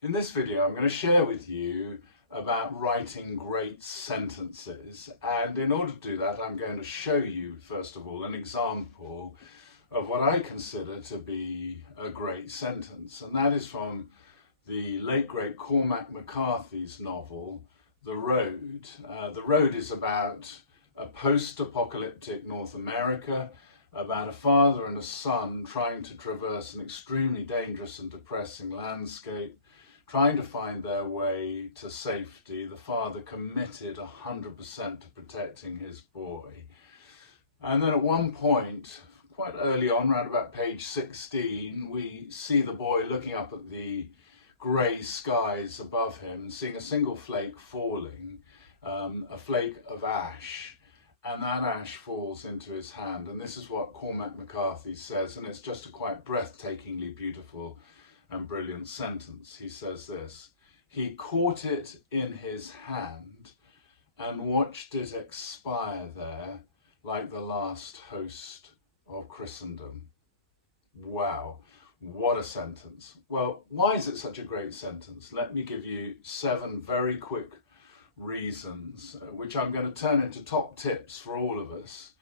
In this video, I'm going to share with you about writing great sentences. And in order to do that, I'm going to show you, first of all, an example of what I consider to be a great sentence. And that is from the late, great Cormac McCarthy's novel, The Road. The Road is about a post-apocalyptic North America, about a father and a son trying to traverse an extremely dangerous and depressing landscape, trying to find their way to safety. The father committed 100% to protecting his boy. And then at one point, quite early on, around about page 16, we see the boy looking up at the grey skies above him, seeing a single flake falling, a flake of ash, and that ash falls into his hand. And this is what Cormac McCarthy says, and it's just a quite breathtakingly beautiful and brilliant sentence. He says this: "He caught it in his hand and watched it expire there like the last host of Christendom." Wow, what a sentence. Well, why is it such a great sentence? Let me give you 7 very quick reasons, which I'm going to turn into top tips for all of us,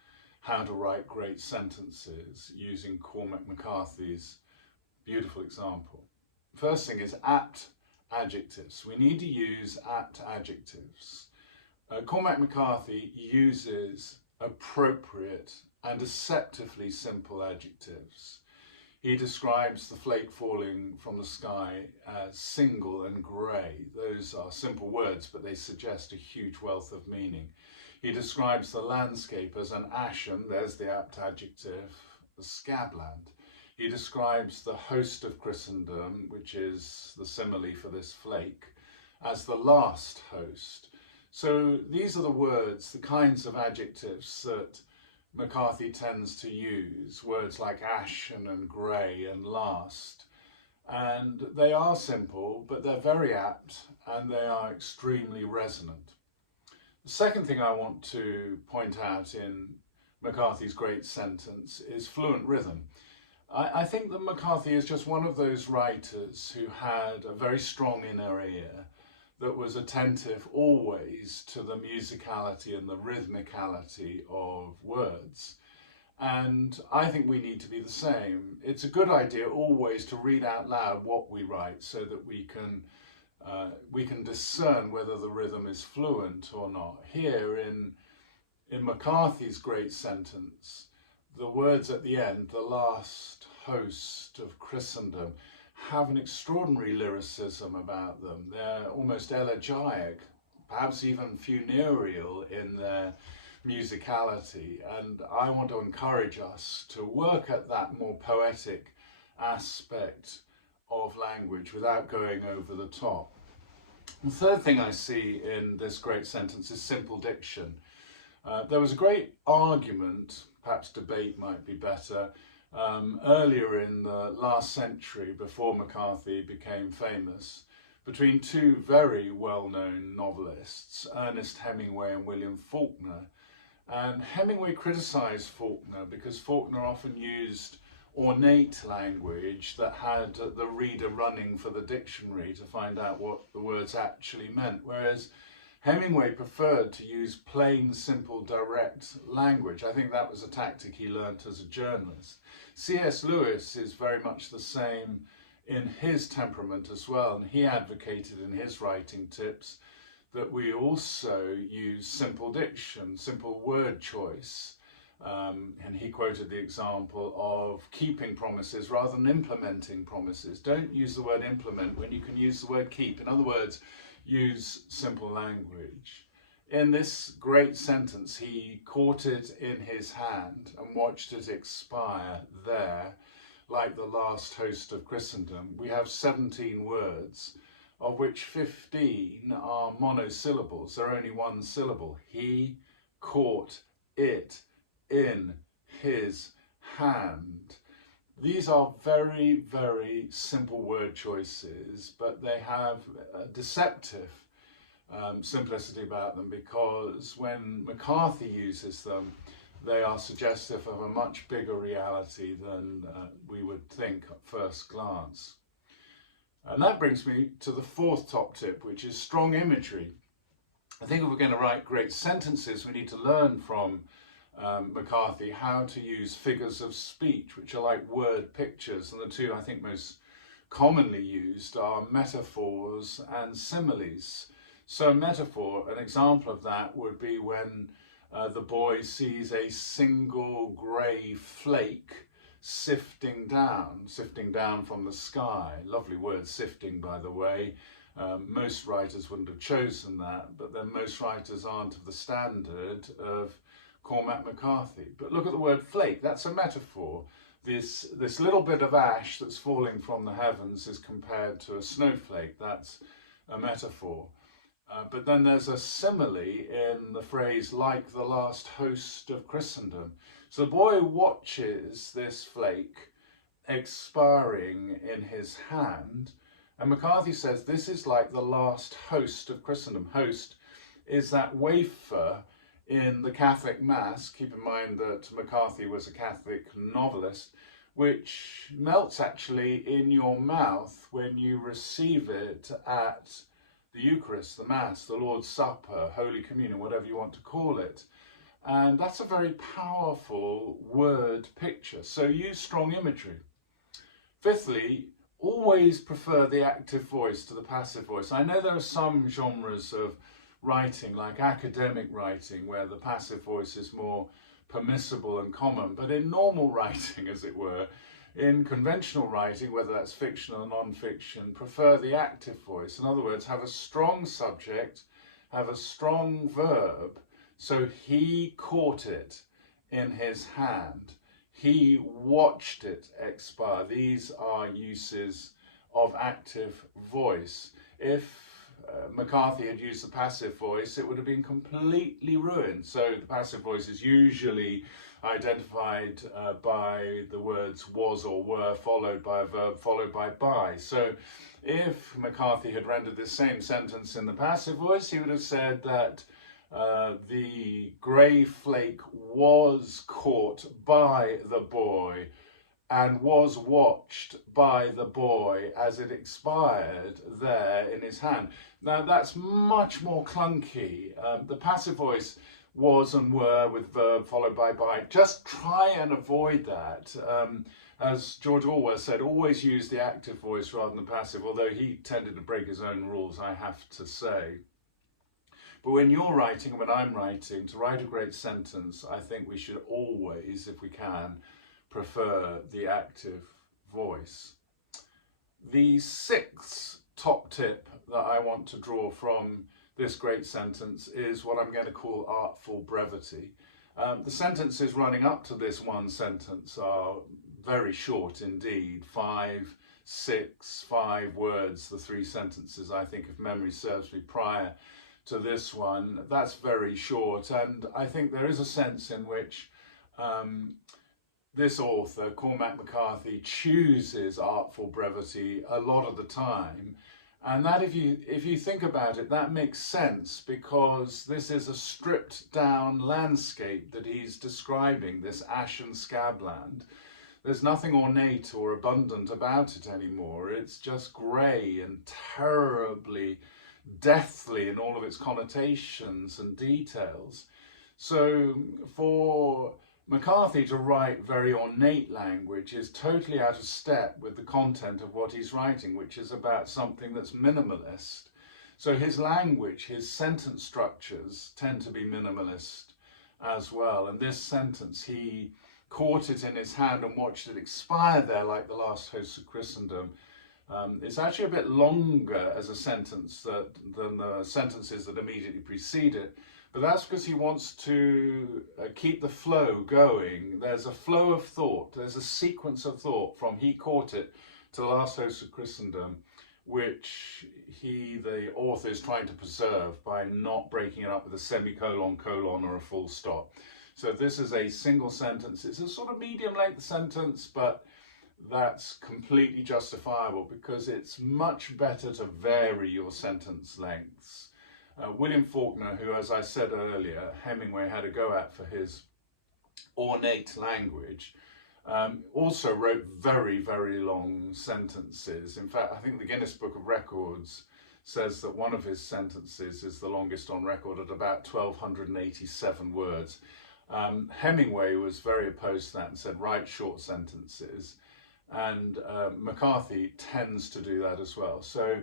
how to write great sentences using Cormac McCarthy's beautiful example. First thing is apt adjectives. We need to use apt adjectives. Cormac McCarthy uses appropriate and deceptively simple adjectives. He describes the flake falling from the sky as single and grey. Those are simple words, but they suggest a huge wealth of meaning. He describes the landscape as an ashen, there's the apt adjective, the scabland. He describes the host of Christendom, which is the simile for this flake, as the last host. So these are the words, the kinds of adjectives that McCarthy tends to use, words like ashen and grey and last. And they are simple, but they're very apt and they are extremely resonant. The second thing I want to point out in McCarthy's great sentence is fluent rhythm. I think that McCarthy is just one of those writers who had a very strong inner ear that was attentive always to the musicality and the rhythmicality of words. And I think we need to be the same. It's a good idea always to read out loud what we write so that we can discern whether the rhythm is fluent or not. Here in McCarthy's great sentence, the words at the end, the last host of Christendom, have an extraordinary lyricism about them. They're almost elegiac, perhaps even funereal in their musicality. And I want to encourage us to work at that more poetic aspect of language without going over the top. The third thing I see in this great sentence is simple diction. There was a great argument, perhaps debate might be better, earlier in the last century, before McCarthy became famous, between 2 very well-known novelists, Ernest Hemingway and William Faulkner. And Hemingway criticised Faulkner because Faulkner often used ornate language that had the reader running for the dictionary to find out what the words actually meant, whereas Hemingway preferred to use plain, simple, direct language. I think that was a tactic he learnt as a journalist. C.S. Lewis is very much the same in his temperament as well, and he advocated in his writing tips that we also use simple diction, simple word choice. And he quoted the example of keeping promises rather than implementing promises. Don't use the word implement when you can use the word keep. In other words, use simple language. In this great sentence, he caught it in his hand and watched it expire there like the last host of Christendom. We have 17 words, of which 15 are monosyllables. They're only one syllable. He caught it in his hand. These are very, very simple word choices, but they have a deceptive simplicity about them, because when McCarthy uses them, they are suggestive of a much bigger reality than we would think at first glance. And that brings me to the fourth top tip, which is strong imagery. I think if we're going to write great sentences, we need to learn from McCarthy how to use figures of speech, which are like word pictures. And the two I think most commonly used are metaphors and similes. So a metaphor, an example of that would be when the boy sees a single grey flake sifting down from the sky. Lovely word, sifting, by the way. Most writers wouldn't have chosen that, but then most writers aren't of the standard of Cormac McCarthy. But look at the word flake, that's a metaphor. This little bit of ash that's falling from the heavens is compared to a snowflake. That's a metaphor. But then there's a simile in the phrase, like the last host of Christendom. So the boy watches this flake expiring in his hand, and McCarthy says this is like the last host of Christendom. Host is that wafer in the Catholic Mass. Keep in mind that McCarthy was a Catholic novelist, which melts actually in your mouth when you receive it at the Eucharist, the Mass, the Lord's Supper, Holy Communion, whatever you want to call it. And that's a very powerful word picture. So use strong imagery. Fifthly, always prefer the active voice to the passive voice. I know there are some genres of writing, like academic writing, where the passive voice is more permissible and common, but in normal writing, as it were, in conventional writing, whether that's fiction or non-fiction, prefer the active voice. In other words, have a strong subject, have a strong verb. So he caught it in his hand. He watched it expire. These are uses of active voice. If McCarthy had used the passive voice, it would have been completely ruined. So the passive voice is usually identified by the words was or were, followed by a verb, followed by. So if McCarthy had rendered this same sentence in the passive voice, he would have said that the grey flake was caught by the boy and was watched by the boy as it expired there in his hand. Now that's much more clunky. The passive voice was and were with verb followed by. Just try and avoid that. As George Orwell said, always use the active voice rather than the passive, although he tended to break his own rules, I have to say. But when you're writing, when I'm writing, to write a great sentence, I think we should always, if we can, prefer the active voice. The sixth top tip that I want to draw from this great sentence is what I'm going to call artful brevity. The sentences running up to this one sentence are very short indeed, 5, 6, 5 words, the 3 sentences, I think, if memory serves me, prior to this one. That's very short, and I think there is a sense in which this author, Cormac McCarthy, chooses artful brevity a lot of the time. And that, if you think about it, that makes sense, because this is a stripped down landscape that he's describing, this ashen scabland. There's nothing ornate or abundant about it anymore. It's just grey and terribly deathly in all of its connotations and details. So for McCarthy to write very ornate language is totally out of step with the content of what he's writing, which is about something that's minimalist. So his language, his sentence structures tend to be minimalist as well. And this sentence, he caught it in his hand and watched it expire there like the last host of Christendom. It's actually a bit longer as a sentence than the sentences that immediately precede it. But that's because he wants to keep the flow going. There's a flow of thought. There's a sequence of thought from he caught it to the last host of Christendom, which the author, is trying to preserve by not breaking it up with a semicolon, colon, or a full stop. So this is a single sentence. It's a sort of medium length sentence, but that's completely justifiable because it's much better to vary your sentence lengths. William Faulkner, who, as I said earlier, Hemingway had a go at for his ornate language, Also wrote very, very long sentences. In fact, I think the Guinness Book of Records says that one of his sentences is the longest on record at about 1,287 words. Hemingway was very opposed to that and said, write short sentences. And McCarthy tends to do that as well. So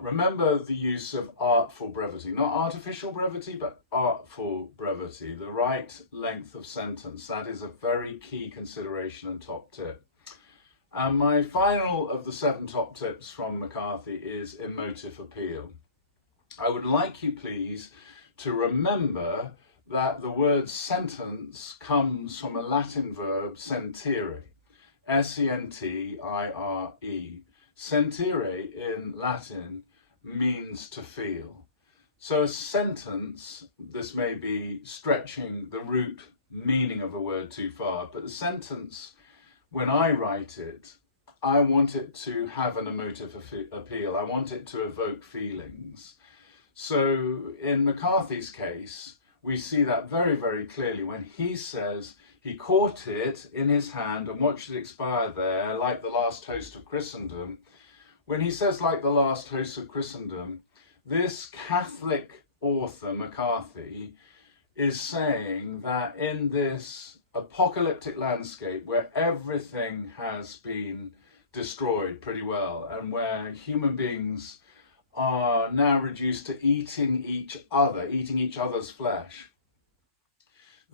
remember the use of artful brevity, not artificial brevity, but artful brevity, the right length of sentence. That is a very key consideration and top tip. And my final of the 7 top tips from McCarthy is emotive appeal. I would like you, please, to remember that the word sentence comes from a Latin verb sentire, S-E-N-T-I-R-E. Sentire in Latin means to feel. So a sentence, this may be stretching the root meaning of a word too far, but the sentence, when I write it, I want it to have an emotive appeal. I want it to evoke feelings. So in McCarthy's case, we see that very, very clearly when he says he caught it in his hand and watched it expire there, like the last host of Christendom. When he says like the last host of Christendom, this Catholic author, McCarthy, is saying that in this apocalyptic landscape where everything has been destroyed pretty well and where human beings are now reduced to eating each other's flesh,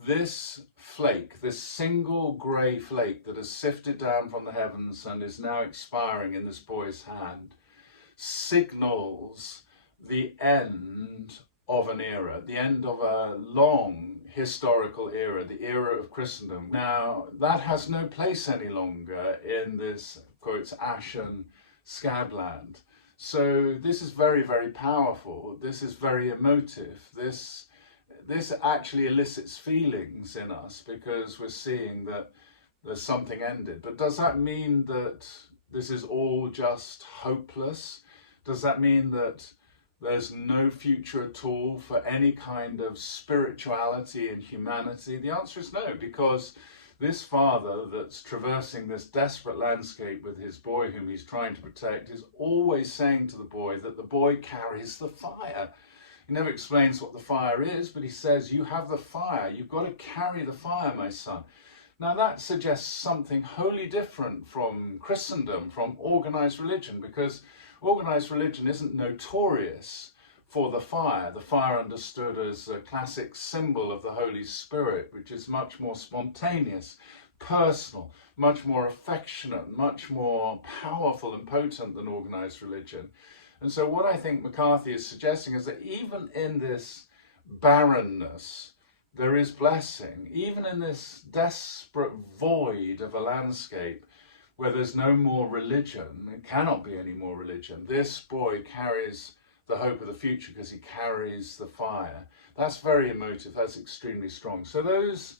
this flake, this single grey flake that has sifted down from the heavens and is now expiring in this boy's hand, signals the end of an era, the end of a long historical era, the era of Christendom. Now, that has no place any longer in this, quotes, ashen scabland. So this is very, very powerful. This is very emotive. This actually elicits feelings in us because we're seeing that there's something ended. But does that mean that this is all just hopeless? Does that mean that there's no future at all for any kind of spirituality and humanity? The answer is no, because this father that's traversing this desperate landscape with his boy whom he's trying to protect is always saying to the boy that the boy carries the fire. He never explains what the fire is, but he says, you have the fire. You've got to carry the fire, my son. Now that suggests something wholly different from Christendom, from organized religion, because organized religion isn't notorious for the fire understood as a classic symbol of the Holy Spirit, which is much more spontaneous, personal, much more affectionate, much more powerful and potent than organized religion. And so what I think McCarthy is suggesting is that even in this barrenness, there is blessing. Even in this desperate void of a landscape where there's no more religion, it cannot be any more religion, this boy carries the hope of the future because he carries the fire. That's very emotive, that's extremely strong. So those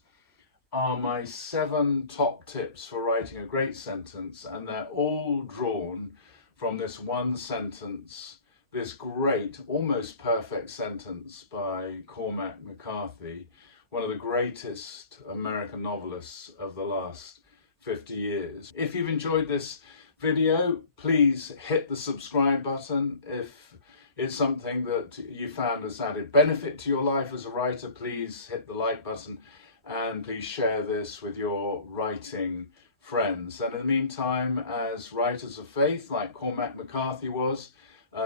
are my 7 top tips for writing a great sentence, and they're all drawn from this one sentence, this great, almost perfect sentence by Cormac McCarthy, one of the greatest American novelists of the last 50 years. If you've enjoyed this video, please hit the subscribe button. If it's something that you found has added benefit to your life as a writer, please hit the like button, and please share this with your writing friends. And in the meantime, as writers of faith, like Cormac McCarthy was,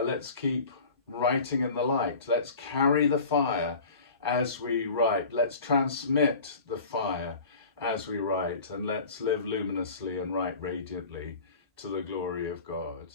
let's keep writing in the light. Let's carry the fire as we write. Let's transmit the fire as we write, and let's live luminously and write radiantly to the glory of God.